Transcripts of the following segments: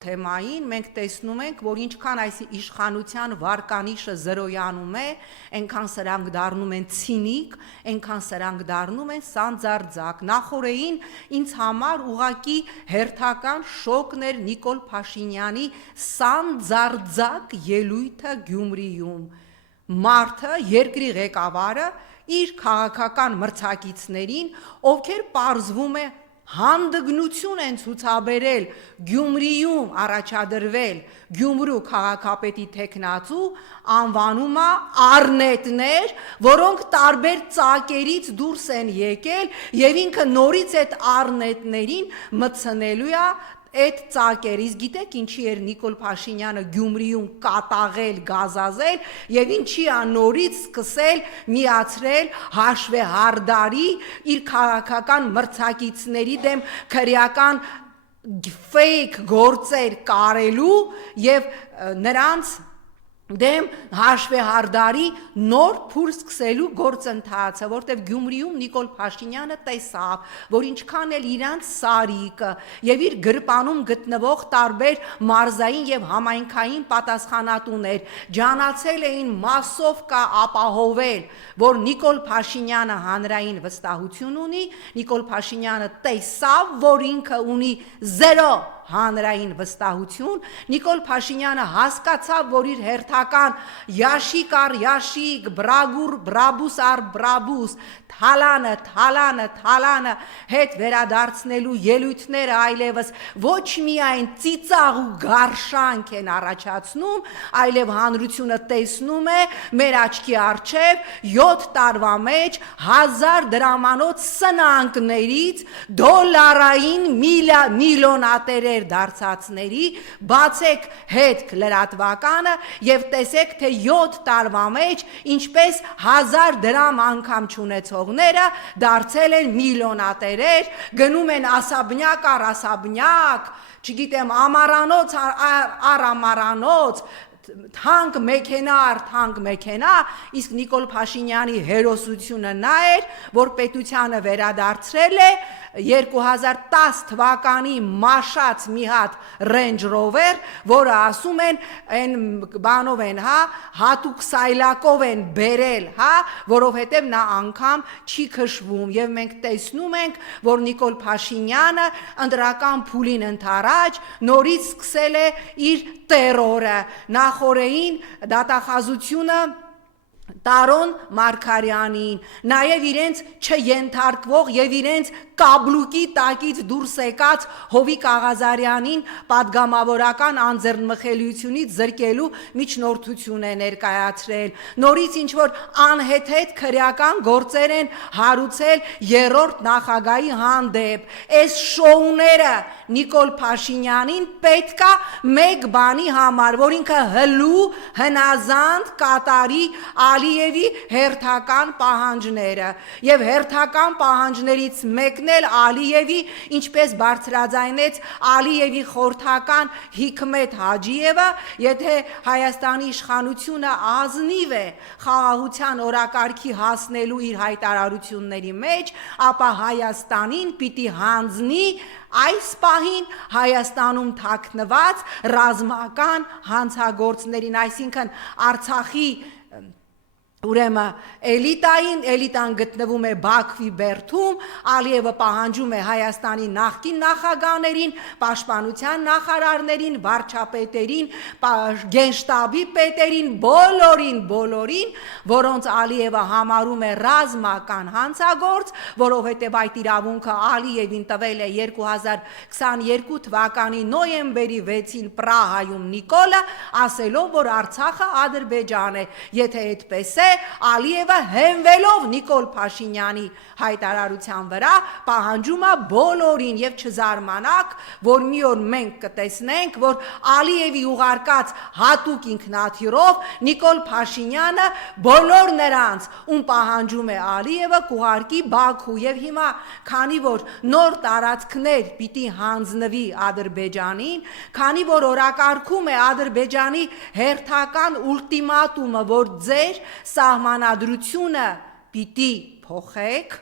Թեմային մենք տեսնում ենք, որ ինչքան այս իշխանության վարկանիշը զրոյանում է, այնքան սրանք դառնում են ցինիկ, այնքան սրանք դառնում են սանձարձակ։ Նախորդին ինձ համար ուղղակի հերթական շոկն էր Նիկոլ Փաշինյանի սանձարձակ ելույթը Գյումրիում։ Մարդը, երկրի ղեկավարը իր քաղաքական մրցակիցներին, ովքեր պարզվում է հանդգնություն են ցուցաբերել Գյումրիում առաջադրվել Գյումրու քաղաքապետի թեկնածու, անվանում է առնետներ, որոնք տարբեր ծակերից դուրս են եկել եւ ինքը նորից այդ առնետներին մտցնելու է այդ ծակերից։ Գիտեք ինչի էր Նիկոլ Փաշինյանը Գյումրիում կատաղել, գազազել եւ ինչի է նորից սկսել միացրել հաշվեհարդարի իր քաղաքական մրցակիցների դեմ քրեական ֆեյք գործեր կարելու եւ նրանց դեմ հաշվեհարդարի նոր փուլ սկսելու գործընթացը, որտեղ Գյումրիում Նիկոլ Փաշինյանը տեսավ, որ ինչքան էլ իրանց սարիկը եւ իր գրպանում գտնվող տարբեր մարզային եւ համայնքային պատասխանատուներ ջանացել էին մասովկա ապահովել, որ Նիկոլ Փաշինյանը հանրային վստահություն ունի, Նիկոլ Փաշինյանը տեսավ, որ ինքը ունի 0 հանրային վստահություն, Նիկոլ Փաշինյանը հասկացավ, որ իր հերթական յաշիկ առ յաշիկ, բրագուր բրաբուս առ բրաբուս, թալանը հետ վերադարձնելու ելույթները այլևս ոչ միայն ծիծաղ ու գարշանք են առաջացնում, այլև հանրությունը տեսնում է մեր աչքի առջև 7 տարվա մեջ 1000 դրամանոց սնանկներից դոլարային միլիոնատերեր դարձածների բացեք հետք լրատվականը եւ տեսեք թե 7 տարվա մեջ ինչպես 1000 դրամ անգամ չունեցողները դարձել են միլիոնատերեր, գնում են ասաբնյակ առ ասաբնյակ, չգիտեմ ամարանոց առ ամարանոց, թանկ մեքենա առ թանկ մեքենա, իսկ Նիկոլ Փաշինյանի հերոսությունը նա էր, որ պետությանը վերադարձրել է 2010 թվականի մաշած մի հատ Range Rover, որը ասում են այն բանով են, հատուկ սայլակով են բերել, որովհետև նա անգամ չի քշվում եւ մենք տեսնում ենք, որ Նիկոլ Փաշինյանը ընտրական փուլին ընթരാճ նորից սկսել է իր տերորը, նախորդին դատախազությունը Տարոն Մարգարյանին, նաև իրենց չենթարկվող եւ իրենց կաբլուկի տակից դուրս եկած Հովիկ Աղազարյանին պատգամավորական անձեռնմխելիությունից զրկելու միջնորդություն է ներկայացրել։ Նորից ինչ որ անհեթեթ քրեական գործեր են հարուցել երրորդ նախագահի հանդեպ։ Այս շոուները Նիկոլ Փաշինյանին պետքա մեկ բանի համար, որ ինքը հլու, հնազանդ կատարի Ալիևի հերթական պահանջները եւ հերթական պահանջներից մեկն էլ Ալիևի, ինչպես բարձրաձայնեց Ալիևի խորհրդական Հիկմետ Հաջիևը, եթե Հայաստանի իշխանությունը ազնիվ է խաղաղության օրակարգի հասնելու իր հայտարարությունների մեջ, ապա Հայաստանին պիտի հանձնի այս պահին Հայաստանում թաքնված ռազմական հանցագործներին, այսինքն Արցախի ուրեմն էլիտան գտնվում է Բաքվի բերդում, Ալիևը պահանջում է Հայաստանի նախկին նախագահներին, պաշտպանության նախարարներին, վարչապետերին, գենշտաբի պետերին, բոլորին, որոնց Ալիևը համարում է ռազմական հանցագործ, որովհետև այդ իրավունքը Ալիևին տվել է 2022 թվականի նոյեմբերի 6-ին Պրահայում Նիկոլը, ասելով, որ Արցախը Ադրբեջան է, եթե այդպես է Ալիևը հենվելով Նիկոլ Փաշինյանի հայտարարության վրա պահանջում է բոլորին եւ չզարմանաք, որ մի օր մենք կտեսնենք, որ Ալիևի ուղարկած հատուկ ինքնաթիռով Նիկոլ Փաշինյանը բոլոր նրանց, ում պահանջում է Ալիևը, կուղարկի Բաքու եւ հիմա, քանի որ նոր տարածքներ պիտի հանձնվի Ադրբեջանին, քանի որ օրակարգում է Ադրբեջանի հերթական ուլտիմատումը, որ ձեր սահմանադրությունը պիտի փոխեք,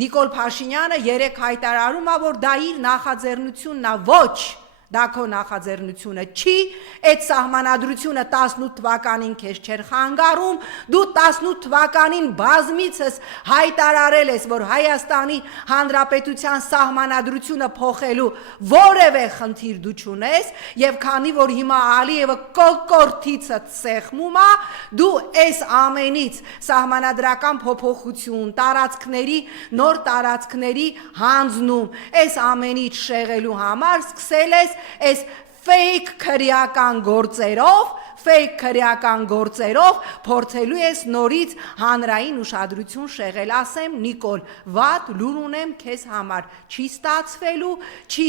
Նիկոլ Փաշինյանը երեք հայտարարում է, որ դա իր նախաձեռնությունն է, ոչ, դա քո նախաձեռնությունը չի, այդ սահմանադրությունը 18 թվականին քեզ չէր խանգարում, դու 18 թվականին բազմիցս հայտարարել ես, որ Հայաստանի Հանրապետության սահմանադրությունը փոխելու որևէ խնդիր դու չունես, եւ քանի որ հիմա Ալիևը կոկորտիցը սեղմում է, դու այս ամենից սահմանադրական փոփոխություն, տարածքների, նոր տարածքների հանձնում, այս ամենից շեղելու համար սկսել ես այս fake քրեական գործերով փորձելու ես նորից հանրային ուշադրություն շեղել, ասեմ Նիկոլ, վատ լուր ունեմ քեզ համար, չի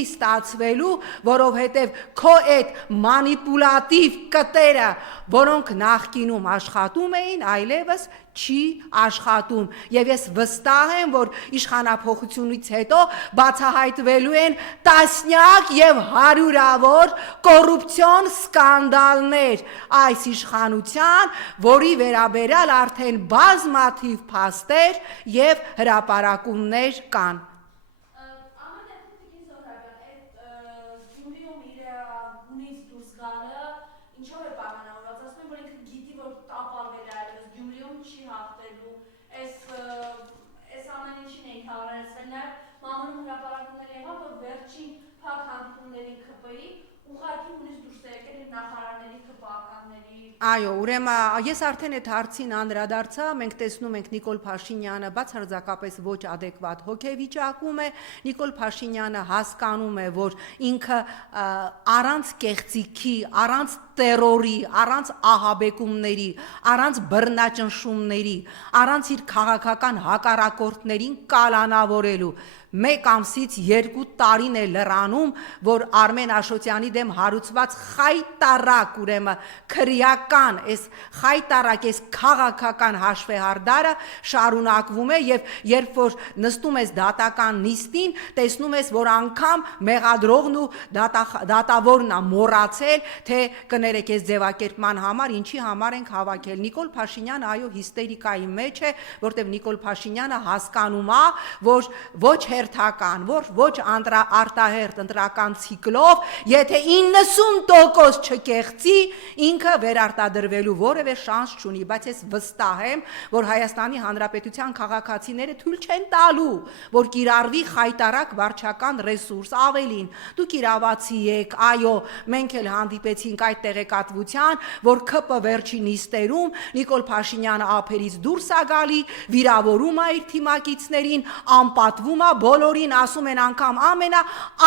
ստացվելու, որովհետև քո այդ մանիպուլատիվ կտերը, որոնք նախկինում աշխատում էին, այլևս չի աշխատում, եւ ես վստահ եմ, որ իշխանափոխությունից հետո բացահայտվելու են տասնյակ եւ հարյուրավոր կոռուպցիոն սկանդալներ այս իշխանության, որի վերաբերյալ արդեն բազմաթիվ փաստեր եւ հրապարակումներ կան։ Այո, ուրեմն ես արդեն այդ հարցին անդրադարձա, մենք տեսնում ենք Նիկոլ Փաշինյանը բացարձակապես ոչ ադեկվատ հոգեվիճակում է, Նիկոլ Փաշինյանը հասկանում է, որ ինքը առանց կեղծիքի, առանց տերորի, առանց ահաբեկումների, առանց բռնաճնշումների, առանց իր քաղաքական հակառակորդներին կալանավորելու 1 ամսից 2 տարին է լրանում, որ Արմեն Աշոտյանի դեմ հարուցված խայտարակ, ուրեմն քրեական, այս խայտարակ, այս քաղաքական հաշվեհարդարը շարունակվում է եւ երբ որ նստում ես դատական նիստին, տեսնում ես, որ անգամ մեղադրողն ու դատավորն է մոռացել, թե կներեք այս ձևակերպման համար ինչի համար ենք հավաքել։ Նիկոլ Փաշինյանը այո հիստերիկայի մեջ է, որտեղ Նիկոլ Փաշինյանը հասկանում է, որ ոչ հերթական, ոչ արտահերթ ընտրական ցիկլով, եթե 90% չկեղծի, ինքը վերարտադրվելու որևէ շանս չունի, բայց ես վստահ եմ, որ Հայաստանի Հանրապետության քաղաքացիները թույլ չեն տալու, որ կիրառվի խայտարակ վարչական ռեսուրս, ավելին, դուք իրավացի եք, այո, մենք էլ հանդիպեցինք այդ տեղեկատվության, որ ԿՊ վերջին նիստերում Նիկոլ Փաշինյանը ափերից դուրս է գալի, վիրավորում է իր թիմակիցներին, անպատվում է, բոլորին ասում են անգամ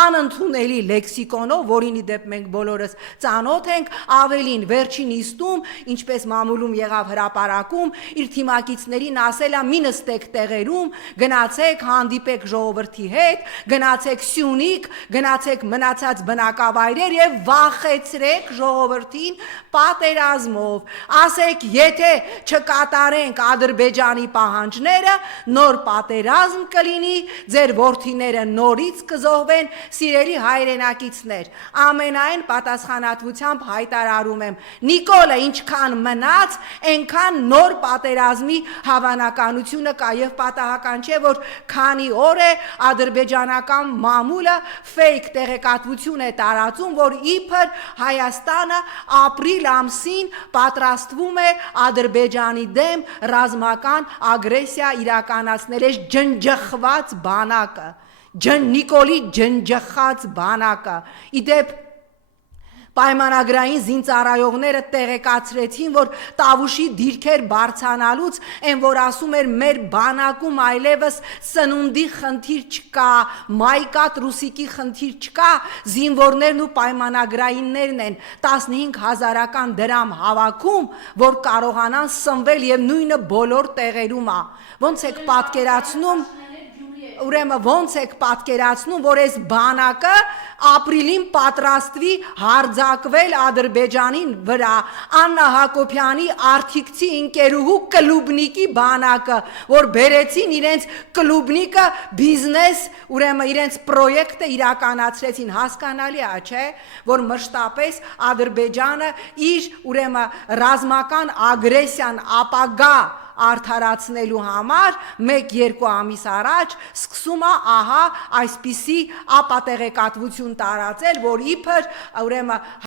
անընդունելի լեքսիկոնով, որին ի դեպ մենք բոլորս ծանոթ ենք, ավելին վերջին նիստում, ինչպես մամուլում եղավ հրապարակում, իր թիմակիցներին ասել է մի նստեք տեղերում, գնացեք հանդիպեք ժողովրդի հետ, գնացեք Սյունիք, գնացեք մնացած բնակավայրեր եւ վախեցրեք ժողովրդին պատերազմով, ասեք եթե չկատարենք Ադրբեջանի պահանջները, նոր պատերազմ կլինի, ձեր որդիները նորից կզոհվեն, սիրելի հայրենակիցներ, ամենայն պատասխանատվությամբ հայտարարում եմ, Նիկոլը ինչքան մնաց, այնքան նոր պատերազմի հավանականությունը կա եւ պատահական չէ, որ քանի օր է ադրբեջանական մամուլը ֆեյք տեղեկատվություն է տարածում, որ իբր Հայաստանը ապրիլ ամսին պատրաստվում է Ադրբեջանի դեմ ռազմական ագրեսիա իրականացնել, այս ջնջխված բանակը, Նիկոլի ջնջխած բանակը, իդեպ պայմանագրային զինծառայողները տեղեկացրեցին, որ Տավուշի դիրքեր բարձանալուց են, որ ասում էր մեր բանակում այլևս սնունդի խնդիր չկա, մայկատ ռուսիկի խնդիր չկա, զինվորներն ու պայմանագրայիններն են 15,000-ական դրամ հավաքում, որ կարողանան սնվել եւ նույնը բոլոր տեղերում է։ Ոնց եք պատկերացնում, ուրեմն ոնց եք պատկերացնում, որ այս բանակը ապրիլին պատրաստվի հարձակվել Ադրբեջանին վրա, Աննա Հակոբյանի արտիքցի ընկերուհու Կլուբնիկի բանակը, որ բերեցին իրենց Կլուբնիկը բիզնես, ուրեմն իրենց պրոյեկտը իրականացրեցին, հասկանալի է, չէ, որ մշտապես Ադրբեջանը իր ուրեմն ռազմական ագրեսիան ապագա արդարացնելու համար 1-2 ամիս առաջ սկսում է ահա այսպիսի ապատեղեկատվություն տարածել, որ իբր ուրեմն